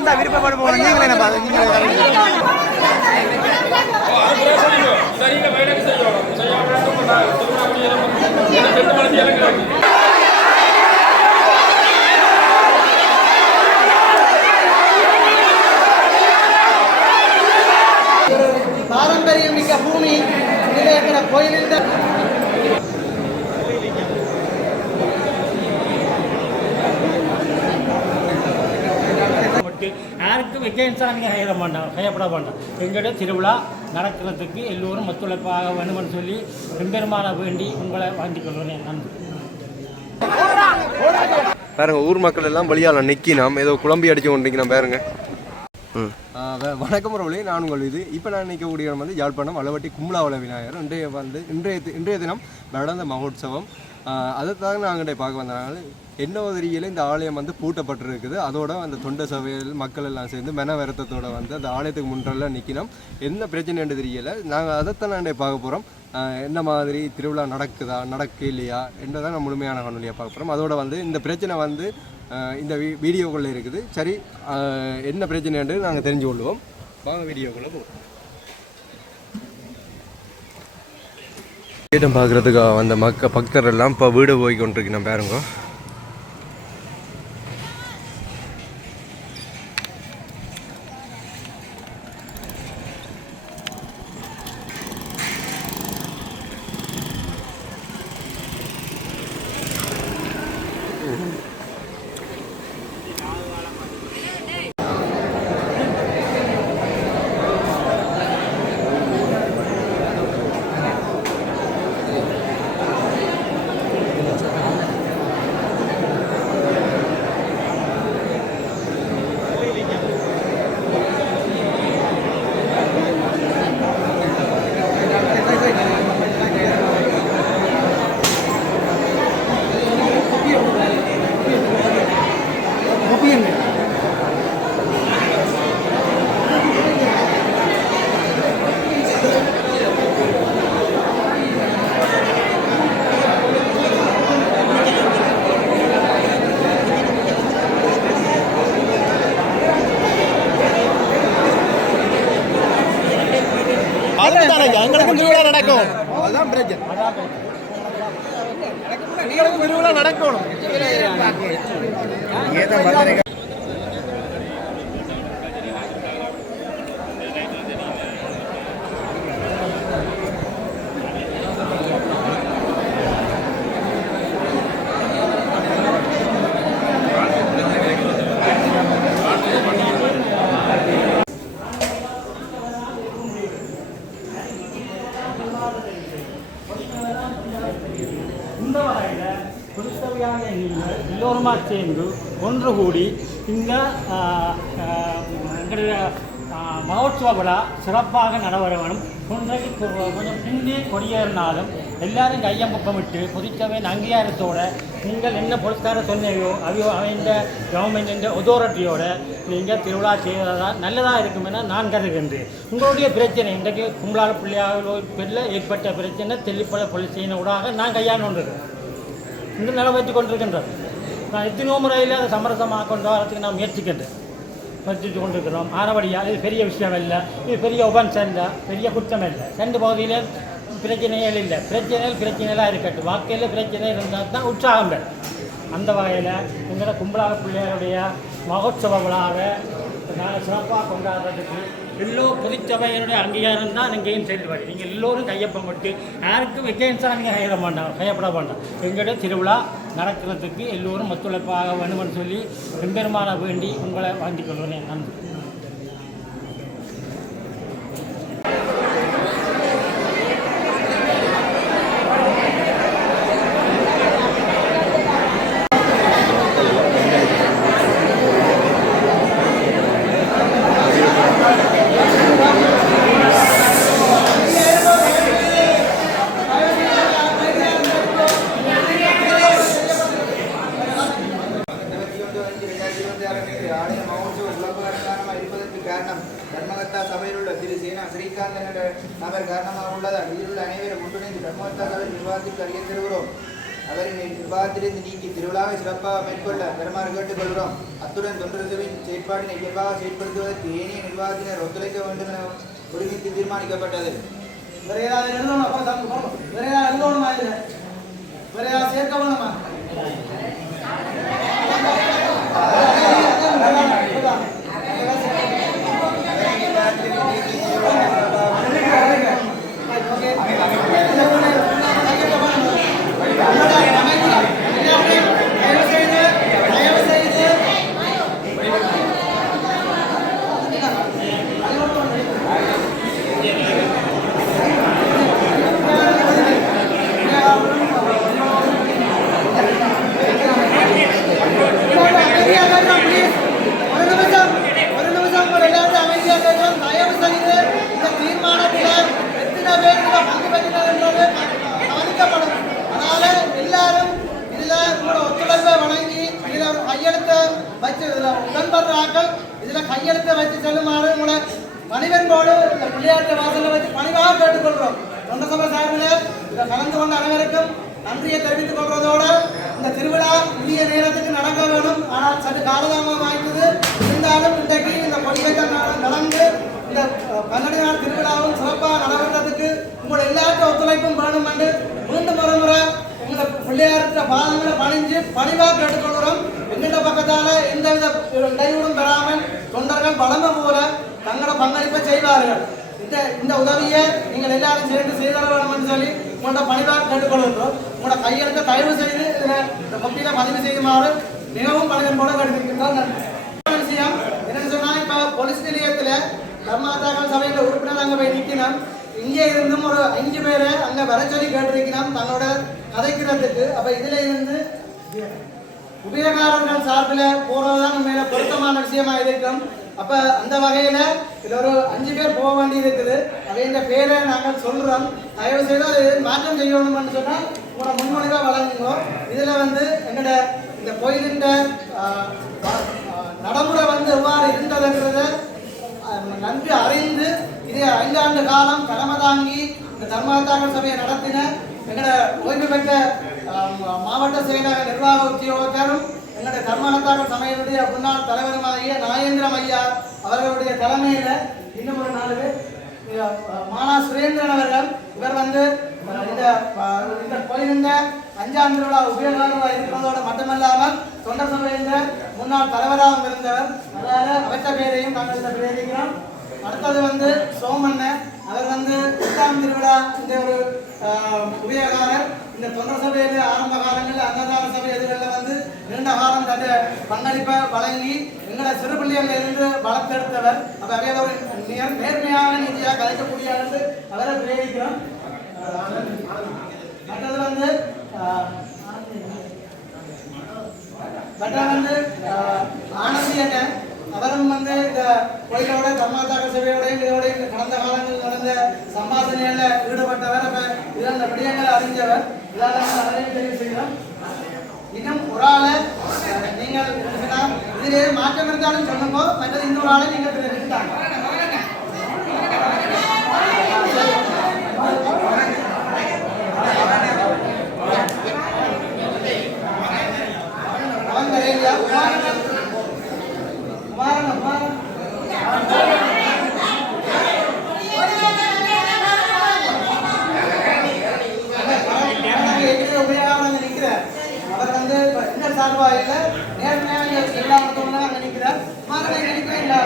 வந்தா விருப்பப்பட போகணும். நீங்களே என்ன பாரம்பரியம் மிக்க பூமி இதில் இருக்கிற கோயிலில் யாருக்கும் எகெயின்ஸ்டாக நீங்கள் கையப்பட மாட்டோம். எங்களுடைய திருவிழா நடக்கிறதுக்கு எல்லோரும் ஒத்துழைப்பாக வேணும்னு சொல்லி பெரும்பாலான வேண்டி உங்களை வாழ்ந்து கொள்கிறேன். நன்றி. பாருங்க, ஊர் மக்கள் எல்லாம் வழியால் நிற்கினோம், ஏதோ குழம்பி அடிச்சு கொண்டிருக்கிறோம் பாருங்க. வணக்கம் ரவலி, நான் உங்கள் இது. இப்போ நான் நிற்கக்கூடிய இடம் வந்து யாழ்ப்பாணம் அளவட்டி கும்பலாவள விநாயகர். இன்றைய தினம் நடந்த மகோத்சவம். அதைத்தான் நாங்கள் பார்க்க வந்தாங்க. என்ன உதவியில் இந்த ஆலயம் வந்து பூட்டப்பட்டிருக்குது. அதோட அந்த தொண்டை சபையில் மக்கள் எல்லாம் சேர்ந்து மென வருத்தத்தோடு வந்து அந்த ஆலயத்துக்கு முன்றெல்லாம் நிற்கணும். என்ன பிரச்சனைன்னு தெரியலை. நாங்கள் அதைத்தான் நான் பார்க்க போகிறோம். என்ன மாதிரி திருவிழா நடக்கு இல்லையா என்றதான் நான் முழுமையான காணொலியாக பார்க்க போகிறோம். அதோட வந்து இந்த பிரச்சனை வந்து இந்த வீடியோக்குள்ளே இருக்குது. சரி, என்ன பிரச்சனைன்னு நாங்கள் தெரிஞ்சு கொள்வோம். வாங்க வீடியோக்குள்ளே போவோம். இடம் பார்க்குறதுக்கு அந்த பக்தர் எல்லாம் இப்போ வீடு போய் கொண்டிருக்கேன் பாருங்க. எங்களுக்கும் திருவிழா நடக்கும். அதுதான் பிரச்சனை. எங்களுக்கும் திருவிழா நடக்கணும். இந்த வகையில் குறித்தவையான நீங்கள் எல்லோருமா சேர்ந்து ஒன்று கூடி இந்த எங்களுடைய மகோத்சவ விழா சிறப்பாக நடைபெற வேணும். கொஞ்சம் பின்னே கொடியேறினாலும் எல்லாரும் கையம்பக்கமிட்டு பொதுச்சபையின் அங்கீகாரத்தோடு நீங்கள் என்ன புரஸ்காரம் சொன்னீங்களோ இந்த கவர்மெண்ட் அத்தாரிட்டியோட நீங்கள் திருவிழா செய்வதால் நல்லதாக இருக்கும் என நான் கருதுகின்றேன். உங்களுடைய பிரச்சனை இன்றைக்கு கும்பலால பிள்ளையாவில் ஏற்பட்ட பிரச்சனை தெல்லிப்பட பொலிசையின் ஊடாக நான் கையாண்டு கொண்டிருக்கேன். இந்த நிலவற்றி கொண்டிருக்கின்றது. நான் எத்தனையோ முறையில் அதை சமரசமாக கொண்டு வரத்துக்கு நான் முயற்சிக்கின்றேன். வச்சுட்டு கொண்டிருக்கிறோம். ஆனபடியால் இது பெரிய விஷயம் இல்லை, இது பெரிய உபன்சம் இல்லை, பெரிய குற்றம் இல்லை. ரெண்டு பகுதியில் பிரச்சனைகள் இல்லை. பிரச்சனைலாம் இருக்கட்டும். வாழ்க்கையில் பிரச்சனை இருந்தால் தான் உற்சாகம் பெறும். அந்த வகையில் எங்களோட கும்பலாக பிள்ளைகளுடைய மகோத்சவ விழாவை நாங்கள் சிறப்பாக கொண்டாடுறதுக்கு பொதுச்சபையினுடைய அங்கீகாரம் தான் எங்கேயும் செல்வாடி. நீங்கள் எல்லோரும் கையொப்பமிட்டு யாருக்கும் எகெயின்ஸ்டாக நீங்கள் கையப்பட வேண்டாம். எங்களுடைய திருவிழா நடக்கிறதுக்கு எல்லோரும் ஒத்துழைப்பாக வேணும்னு சொல்லி பெரும்பாலான வேண்டி உங்களை வாழ்ந்து கொள்கிறேன். நன்றி. தர்மகர்த்தா சபையில் உள்ள திரு சேனா ஸ்ரீகாந்த் என்ற நபர் காரணமாக உள்ளதால் இதில் உள்ள அனைவரும் ஒன்றிணைந்து தர்மகர்த்தா சபை நிர்வாகத்திற்கு அறிய தருகிறோம். அவரின் நிர்வாகத்திலிருந்து நீக்கி திருவிழாவை சிறப்பாக மேற்கொள்ள பெருமாறு கேட்டுக்கொள்கிறோம். அத்துடன் தொண்டர் சபையின் செயற்பாட்டினை இயல்பாக செயற்படுத்துவதற்கு ஏனைய நிர்வாகத்தினர் ஒத்துழைக்க வேண்டும் என ஒருமித்து தீர்மானிக்கப்பட்டது. வேற ஏதாவது எழுதணும், வேற ஏதாவது எழுதணுமா? இல்லை வேற ஏதாவது சேர்க்க வேணுமா? கையெழுத்தை வச்சு செல்லுமாறு உங்களை பணிவன்போடு இந்த பிள்ளையாட்டு வாசலில் வச்சு பணிவாக கேட்டுக்கொள்கிறோம். தொண்ட சபை சார்பில் இதில் கலந்து கொண்ட அனைவருக்கும் நன்றியை தெரிவித்துக் கொள்வதோடு இந்த திருவிழா உரிய நேரத்துக்கு நடக்க வேணும். ஆனால் சற்று காலதாமதம் ஆயிட்டது. இருந்தாலும் இன்றைக்கு இந்த கொடியேற்றம் நடந்து இந்த 12 நாள் திருவிழாவும் சிறப்பாக நடைபெற்றதுக்கு உங்களோட எல்லாருக்கும் ஒத்துழைப்பும் வேணும் என்று மீண்டும் ஒரு முறை உங்களை பிள்ளையார்கிட்ட பாதங்களை பணிஞ்சு பணிவாக கேட்டுக்கொள்கிறோம். எங்கிட்ட பக்கத்தால் எந்தவித இடையூறும் பெறாமல் தொண்டர்கள் வளமை போல தங்களோட பங்களிப்பை செய்வார்கள். இந்த உதவியை நீங்கள் எல்லாரும் சேர்ந்து செய்தர வேண்டும் என்று சொல்லி உங்களோட பணிவாக கேட்டுக்கொள்கின்றோம். உங்களோட கையெழுத்தை தயவு செய்து இந்த கொப்பியில் பதிவு செய்யுமாறு மிகவும் பணிவன்போடு கேட்டுக்கின்றோம். விஷயம் என்னன்னு சொன்னால், இப்போ போலீஸ் நிலையத்தில் கர்நாடக சபையில் உறுப்பினர் அங்கே போய் நிற்கணும். இங்கே இருந்தும் ஒரு 5 பேரை அங்கே வர சொல்லி கேட்டிருக்கணும் தன்னோட கதைக்கிறதுக்கு. அப்போ இதில் இருந்து உபயோகாரர்கள் சார்பில் போகிறதுதான் மேலே பொருத்தமான விஷயமா இருக்கும். அப்போ அந்த வகையில் இதில் ஒரு 5 பேர் போக வேண்டி இருக்குது. அவைய பேரை நாங்கள் சொல்கிறோம். தயவு செய்து அது மாற்றம் செய்யணும்னு சொன்னால் உங்களோட முன்மொழிவாக வழங்குவோம். இதில் வந்து எங்களோட இந்த கோயிலின் நடைமுறை வந்து எவ்வாறு இருந்ததுன்றதை நன்கு அறிந்து இதே 5 ஆண்டு காலம் கடமை தாங்கி இந்த தர்மதாக்கல் சபையை நடத்தின எங்களோட ஓய்வு பெற்ற மாவட்ட செயலக நிர்வாக உத்தியோகத்தரும் எங்களுடைய தர்மதாக்கல் சபையினுடைய முன்னாள் தலைவருமாகிய நாயேந்திரம் ஐயா அவர்களுடைய தலைமையில் இன்னும் ஒரு 4 பேர், மானா சுரேந்திரன் அவர்கள், இவர் வந்து இந்த கோயிலின் 5ஆம் திருவிழா உபயோகமாக இருக்கிறதோடு மட்டுமல்லாமல் தொண்டர் சபையின் முன்னாள் தலைவராகவும் இருந்தவர். அதனால் அவற்ற பேரையும் நாங்கள் இந்த பிரேரிக்கிறோம். அடுத்தது வந்து சோமண்ணன், அவர் வந்து 8ஆம் திருவிழா இந்த ஒரு உபயோகாரர். இந்த தொண்டர் சபையில் ஆரம்ப காலங்களில் அன்னதான சபை எதிர்களில் வந்து நீண்ட காலம் தன்னுடைய பங்களிப்பை வழங்கி எங்களை சிறு பிள்ளைகளில் இருந்து வளர்த்தெடுத்தவர். அப்போ அவையில் ஒரு நேர்மையான நீதியாக கலைக்கக்கூடிய அவரை பிரேரிக்கிறோம். மற்றது வந்து ஆனந்தி அண்ணன், அவரும் வந்து இந்த கோயிலோட தர்மதாக்கல் சபையோடையும் இதோடையும் கடந்த காலங்களில் நடந்த சம்பாசனையில் ஈடுபட்டவர். அப்போ இதில் அந்த விடயங்களை அறிஞ்சவர். இதெல்லாம் அதையும் தெரிவு செய்கிறோம். இன்னும் ஒரு ஆளை நீங்கள் இதிலே மாற்றம் இருந்தாலும் சொல்லுங்க. மற்றது இன்னொரு ஆளை நீங்கள் தெரிவித்தாங்க. அவர் வந்து இந்த சார்பாக நேர்மையாக எல்லா மொத்தம்னா அங்கே நிற்கிறார். மாறனை நினைக்கிறேன் இல்லை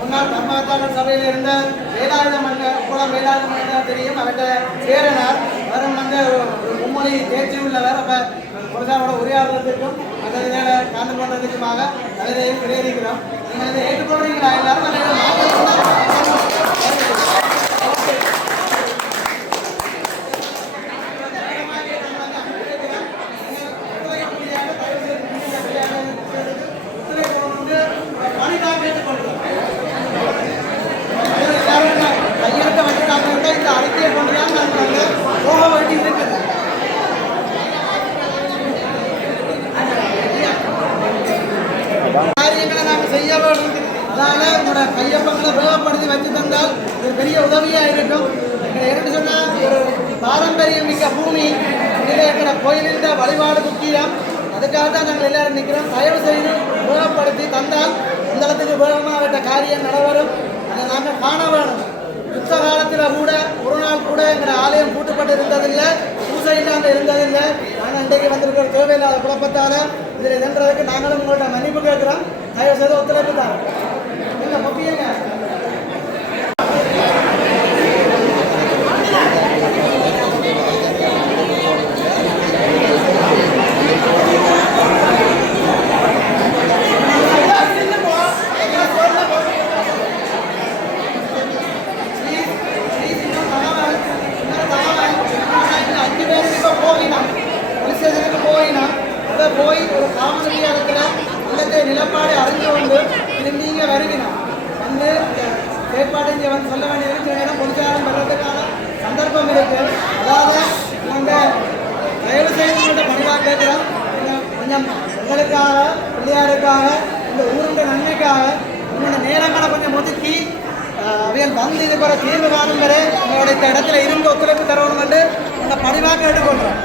முன்னாள் தர்மதாக்கல் சபையில் இருந்த வேலாயுத மன்னர் தெரியும். அவர்கிட்ட சேரனார் வரும் வந்து ஒரு மும்மொழி தேர்ச்சி உள்ளவர். அப்போ பொருளாதாரோட உரையாடுறதுக்கும் அந்த இதில் கலந்து கொண்டதுக்குமாக அதை விளையாடுகிறோம். நீங்கள் இதை ஏற்றுக்கொள்றீங்களா? எல்லாரும் கையெழுத்த வச்சுட்டாங்க. இந்த அறிக்கையை கொண்டு தான் நாங்கள் போக வேண்டி இருக்குது. கையொப்பங்களை வேகப்படுத்தி வச்சு தந்தால் இது பெரிய உதவியாக இருக்கும். என்னென்னு சொன்னால் ஒரு பாரம்பரியம் மிக்க பூமி, இதில் எங்களோட கோயிலில் வழிபாடு முக்கியம். அதுக்காக தான் நாங்கள் எல்லாரும் நிற்கிறோம். தயவு செய்து வேகப்படுத்தி தந்தால் அந்த இடத்துக்கு வேகமாக அவற்ற காரியம் நடைபெறும். அதை நாங்கள் காண வேணும். யுத்த காலத்தில் கூட ஒரு நாள் கூட எங்களோட ஆலயம் பூட்டப்பட்டு இருந்ததில்லை, பூசை இல்லாமல் இருந்ததில்லை. நாங்கள் இன்றைக்கு வந்திருக்கிற தேவையில்லாத குழப்பத்தால் இதில் இதன்றதுக்கு நாங்களும் உங்கள்கிட்ட மன்னிப்பு கேட்குறோம். தயவு செய்து ஒத்துழைப்பு தான் இல்லை முக்கியங்க. போய் ஒரு காமன் நேரத்தில் இல்லத்தை நிலப்பாடு அறிஞ்சு கொண்டு திரும்பிங்க வருவினோம் வந்து செயற்பாடு இங்கே வந்து சொல்ல வேண்டியது சில நேரம் பொதுச்சாரம் வர்றதுக்கான சந்தர்ப்பம் இருக்கு. அதாவது நாங்கள் தயவு செய்து உங்கள்கிட்ட பணிவாக கேட்குறோம். கொஞ்சம் உங்களுக்காக பிள்ளையாருக்காக இந்த ஊருடைய நன்மைக்காக உங்களோட நேரங்களை கொஞ்சம் ஒதுக்கி அவையில் வந்து இது போகிற தீர்வு காணும் வரை உங்களுடைய இந்த இடத்துல இருந்து ஒத்துழைப்பு தரணும் என்று உங்கள் பணிவாக கேட்டுக்கொள்கிறோம்.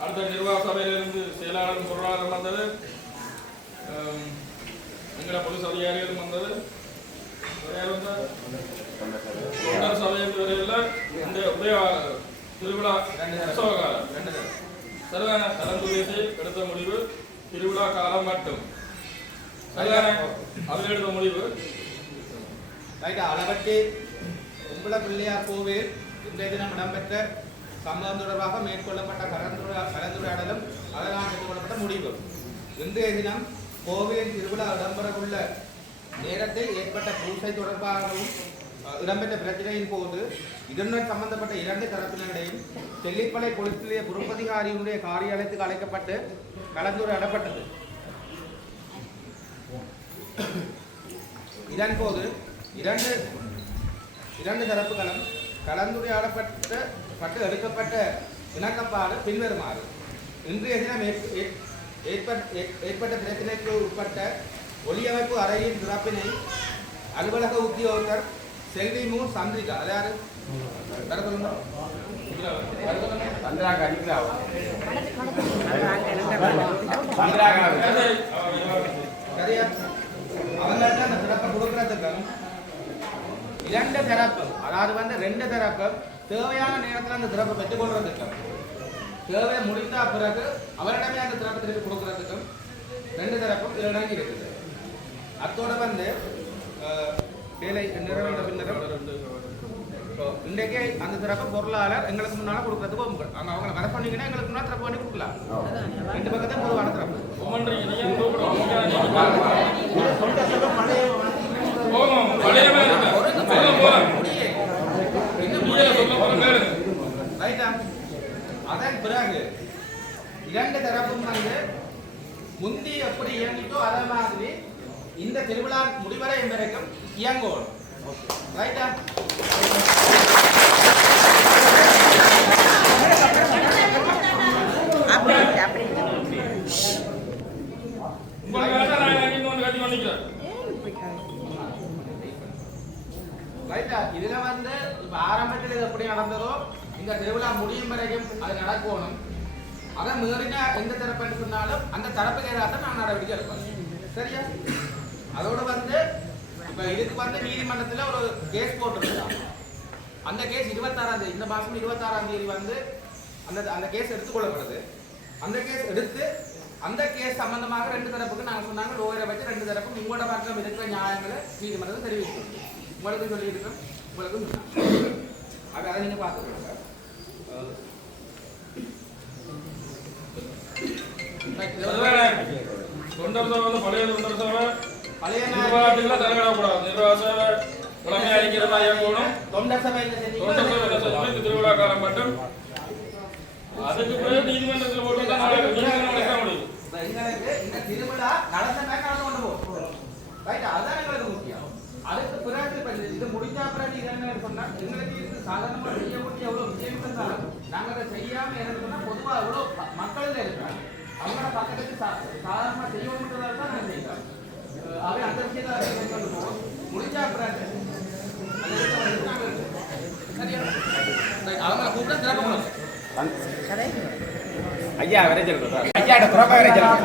அடுத்த நிர்வாக சபையிலிருந்து செயலாளரும் பொருளாளரும் வந்தது, எங்களோட பொலிஸ் அதிகாரிகளும் வந்தது, தொண்டர் சபைக்கு வரையில் இந்த உதய திருவிழா உற்சவ காலம் சரிதான கலந்துரைசி எடுத்த முடிவு திருவிழா காலம் மட்டும் சரிதானே. அதில் எடுத்த முடிவு அளவட்டி உங்கள பிள்ளையார் கோவில் இன்றைய தினம் இடம்பெற்ற சம்பவம் தொடர்பாக மேற்கொள்ளப்பட்ட கலந்துரையாடலும் அதனால் மேற்கொள்ளப்பட்ட முடிவு. இன்றைய தினம் கோவிலின் திருவிழா இடம்பெறவுள்ள நேரத்தில் ஏற்பட்ட பூசை தொடர்பாகவும் இடம்பெற்ற பிரச்சனையின் போது இதனுடன் சம்பந்தப்பட்ட 2 தரப்பினரிடையும் தெல்லிப்பளை போலீஸ் நிலைய பொறுப்பதிகாரியினுடைய காரியாலயத்துக்கு அழைக்கப்பட்டு கலந்துரையாடப்பட்டது. இதன் போது இரண்டு தரப்புகளும் கலந்துரையாடப்பட்டு எடுக்கப்பட்ட இணக்கப்பாடு பின்வருமாறு. இன்றைய தினம் ஏற்பட்ட பிரச்சனைக்கு உட்பட்ட ஒலியமைப்பு அறையின் திறப்பினை அலுவலக உத்தியோகத்தர் செல்வி மு சந்திரிகா அதாவது சரியா அவங்கள்ட்ட அந்த திறப்பை கொடுக்கறதுக்கும் 2 தரப்பு அதாவது 2 தரப்பு தேவையான நேரத்தில் அந்த திறப்பை பெற்றுக் கொள்றதுக்கும் தேவை முடிந்த பிறகு அவரிடமே அந்த திறப்பை திருப்பி கொடுக்கறதுக்கும் 2 தரப்பும் இதில் இறங்கி இருக்குது. அத்தோட வேலை நிறைவேற்ற பின்னரும் இன்றைக்கு அந்த திறப்பை பொருளாளர் எங்களுக்கு முன்னால் கொடுக்கறதுக்கு அங்கே அவங்களை வர சொன்னீங்கன்னா எங்களுக்கு முன்னால் திறப்பு பண்ணி கொடுக்கலாம். 2 பக்கத்தையும் பொதுவான திறப்பு அதன் பிறகு 2 தரப்பும் முந்தி எப்படி இயங்கிட்டோ அதே மாதிரி இந்த திருவிழா முடிவடையும் வரைக்கும் இயங்கணும். ரைட்டா ரைட்டா இதுல இப்ப ஆரம்பத்தில் இது எப்படி நடந்ததோ இந்த திருவிழா முடியும் வரைக்கும் அது நடக்கணும். அதை மீறின எந்த தரப்பு சொன்னாலும் அந்த தரப்புக்கு ஏதாவது நான் நடவடிக்கை எடுப்பேன். சரியா அதோட இப்போ இதுக்கு வந்து நீதிமன்றத்தில் ஒரு கேஸ் போட்டிருக்காங்க. அந்த கேஸ் 26ஆம் தேதி, இந்த மாதம் 26ஆம் தேதி வந்து அந்த கேஸ் எடுத்துக்கொள்ளப்படுது. அந்த கேஸ் எடுத்து அந்த கேஸ் சம்பந்தமாக 2 தரப்புக்கு நாங்கள் சொன்னாங்க, லோயரை வச்சு 2 தரப்பும் உங்களோட பக்கம் இருக்கிற நியாயங்களை நீதிமன்றத்தை தெரிவிக்கிறோம். உங்களுக்கு சொல்லியிருக்கோம், உங்களுக்கும் சொன்னாங்க. அதை நீங்கள் பார்த்துக்கோங்க. தொண்டர் சபை வந்து பழைய தொண்டர் சபை பழைய நிர்வாகத்தில் தலையிடக்கூடாது. நிர்வாக சபை உடனே அளிக்கிறதா இயங்கணும். தொண்டர் சபை திருவிழா காலம் மட்டும் அதுக்கு பிறகு நீதிமன்றத்தில் போட்டு தான் நடக்க முடியும். எங்களுக்கு இந்த திருவிழா நடந்த நடந்து கொண்டு போகும். ரைட், அதுதான் எங்களுக்கு முக்கியம். அதுக்கு பிறகு இது முடிஞ்சா பிறகு என்ன சொன்னா எங்களுக்கு இது சாதாரணமாக செய்யக்கூடிய எவ்வளோ விஷயங்கள் இருந்தாலும் நாங்கள் அதை செய்யாமல் என்ன சொன்னா பொதுவாக எவ்வளோ மக்கள் இருக்கிறாங்க. அவங்களோட பக்கத்துக்கு சாதாரணமாக செய்யணுன்றதாக தான் நாங்கள் செய்யறோம். அவை அந்த விஷயத்தை கொண்டு போவோம். முடிஞ்சா பிறகு சரியா அவங்க கூப்பிட திறக்கணும். ஐயா வரைஞ்சிருக்கோம். ஐயா திறப்ப வரைஞ்சிருக்கோம்.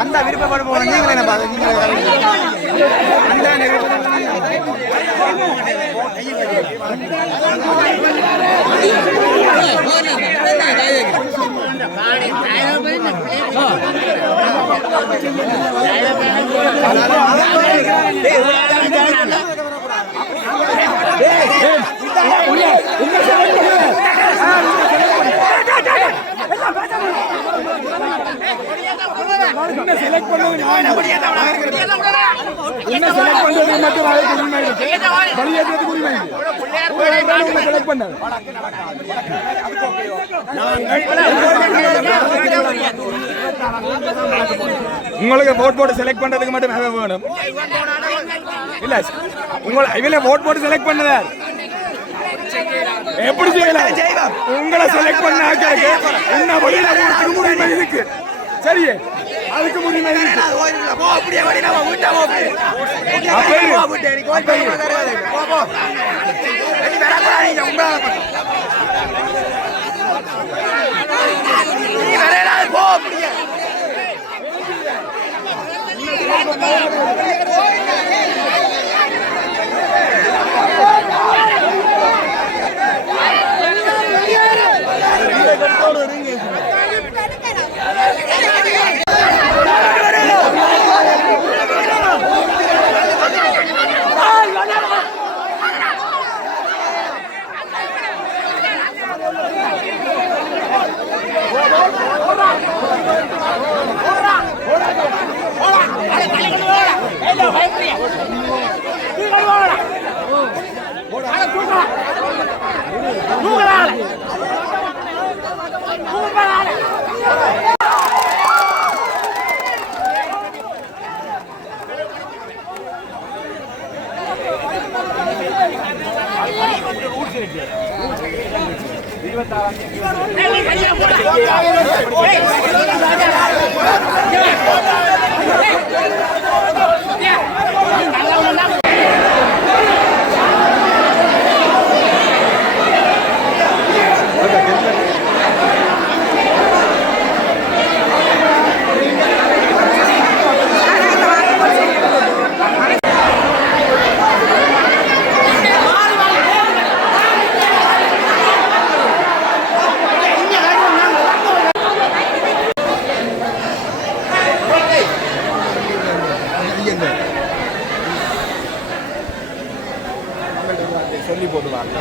அந்த விருப்பப்பட போன நீங்களே என்ன பாருங்க அந்த உன்னை செலக்ட் பண்ணது உன்னை செலக்ட் பண்றதுக்கு மட்டும் நாளைக்கு உரிமை இருக்கு வெளியேற்றதுக்கு உரிமை இருக்கு உன்னை செலக்ட் பண்ணது உங்களுக்கு vote போட்டு செலக்ட் பண்றதுக்கு மட்டும் வேணும் இல்ல உங்களை இவளே vote போட்டு செலக்ட் பண்ணதார் எப்படி செய்யலாம் உங்களை செலக்ட் பண்ண ஆட்களுக்கு என்ன வழியில உங்களுக்கு உரிமை இருக்கு சரியே அதுக்கு உரிமை இருக்கு சொல்லி போடுவாங்க